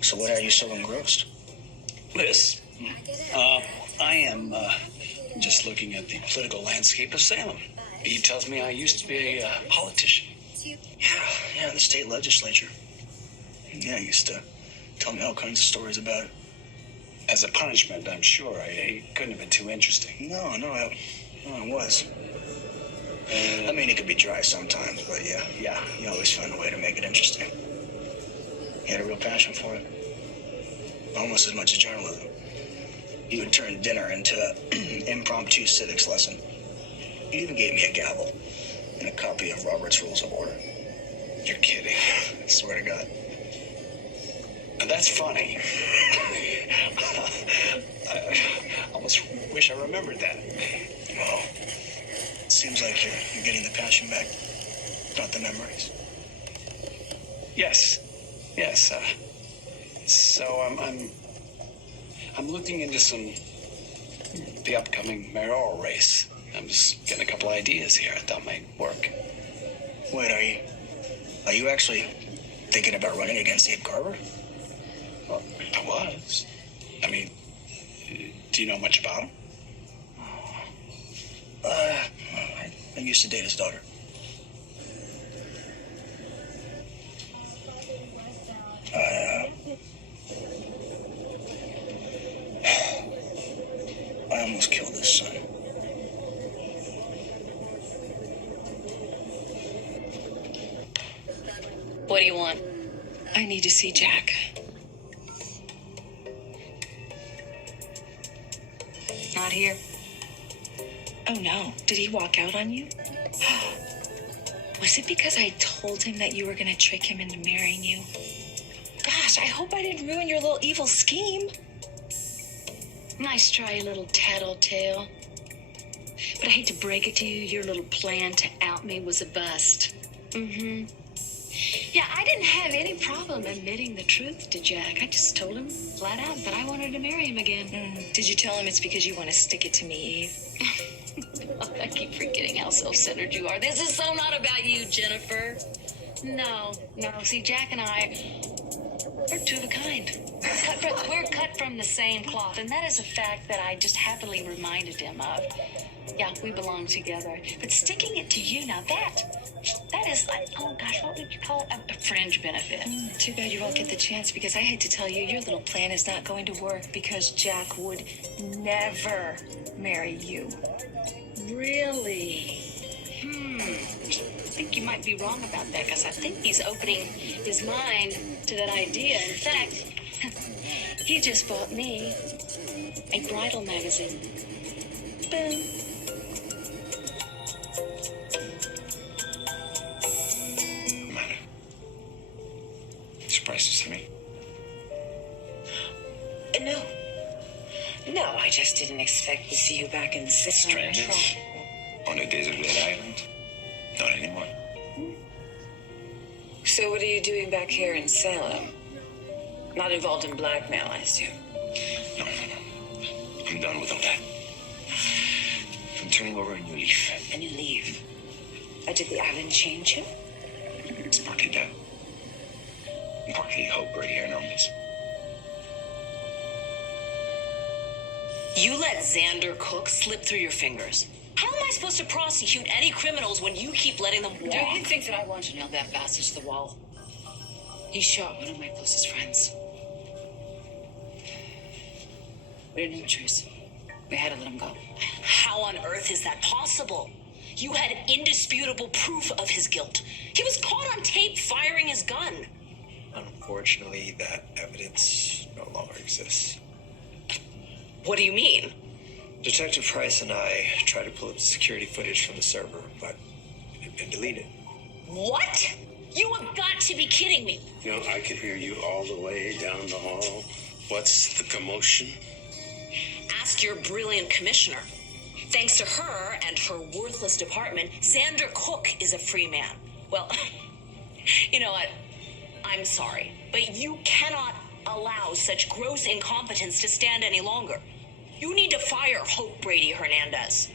So what are you so engrossed? This? I am just looking at the political landscape of Salem. He tells me I used to be a politician. Yeah, in the state legislature. Yeah, he used to tell me all kinds of stories about it. As a punishment, I'm sure. It couldn't have been too interesting. No, it was. I mean, it could be dry sometimes, but yeah, you always find a way to make it interesting. He had a real passion for it. Almost as much as journalism. He would turn dinner into an impromptu civics lesson. He even gave me a gavel and a copy of Robert's Rules of Order. You're kidding. I swear to God. That's funny. I almost wish I remembered that. Well, it seems like you're getting the passion back, not the memories. Yes. So I'm looking into the upcoming mayoral race. I'm just getting a couple ideas here I thought might work. Wait, are you actually thinking about running against Abe Garber? Well, I was. I mean, do you know much about him? I used to date his daughter. I almost killed his son. What do you want? I need to see Jack. Not here. Oh no, did he walk out on you? Was it because I told him that you were gonna trick him into marrying you? Gosh, I hope I didn't ruin your little evil scheme. Nice try, you little tattletale. But I hate to break it to you, your little plan to out me was a bust. Yeah, I didn't have any problem admitting the truth to Jack. I just told him flat out that I wanted to marry him again. Did you tell him it's because you want to stick it to me, Eve? I keep forgetting how self-centered you are. This is so not about you, Jennifer. No. See, Jack and I, we're two of a kind. We're cut from the same cloth, and that is a fact that I just happily reminded him of. Yeah, we belong together. But sticking it to you now, that is like, oh gosh, what would you call it? A fringe benefit. Too bad you won't get the chance, because I hate to tell you, your little plan is not going to work, because Jack would never marry you. Really? I think you might be wrong about that, because I think he's opening his mind to that idea. In fact, he just bought me a bridal magazine. Boom. Matter. It's priceless to me. No, I just didn't expect to see you back in Stranded on a deserted island. Not anymore. So what are you doing back here in Salem? Not involved in blackmail, I assume. No. I'm done with all that. I'm turning over a new leaf. A new leaf? Did the island change you? It's partly that. And partly hope right here in Omis. You let Xander Cook slip through your fingers. How am I supposed to prosecute any criminals when you keep letting them walk? Do you think that I want to nail that bastard to the wall? He shot one of my closest friends. We didn't have a choice. We had to let him go. How on earth is that possible? You had indisputable proof of his guilt. He was caught on tape firing his gun. Unfortunately, that evidence no longer exists. What do you mean? Detective Price and I tried to pull up the security footage from the server, but it had been deleted. What? You have got to be kidding me. You know, I could hear you all the way down the hall. What's the commotion? Ask your brilliant commissioner. Thanks to her and her worthless department, Xander Cook is a free man. Well, you know what? I'm sorry, but you cannot allow such gross incompetence to stand any longer. You need to fire Hope Brady Hernandez.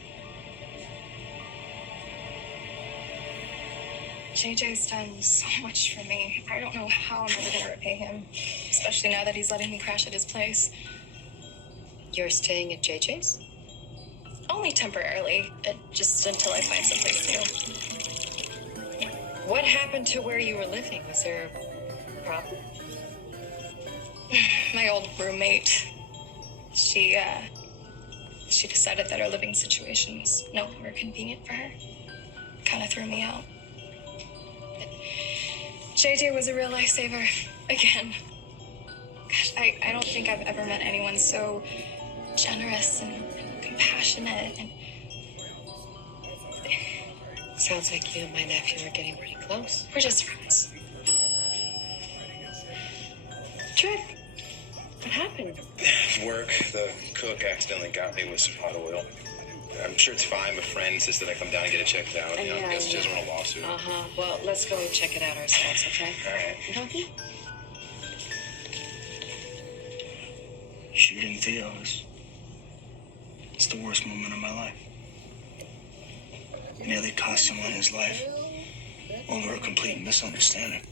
JJ's done so much for me. I don't know how I'm ever gonna repay him, especially now that he's letting me crash at his place. You're staying at JJ's? Only temporarily, just until I find someplace new. What happened to where you were living? Was there a problem? My old roommate, she decided that our living situation was no longer convenient for her. Kind of threw me out. But JJ was a real lifesaver, again. Gosh, I don't think I've ever met anyone so generous and compassionate and... Sounds like you and my nephew are getting pretty close. We're just friends. Trev, what happened? Work. The cook accidentally got me with some hot oil. I'm sure it's fine. My friend insisted I come down and get it checked out. You know, I guess she doesn't want a lawsuit. Well, let's go check it out ourselves, okay? All right. Okay. Shooting Theo it's the worst moment of my life. Nearly cost someone his life over a complete misunderstanding.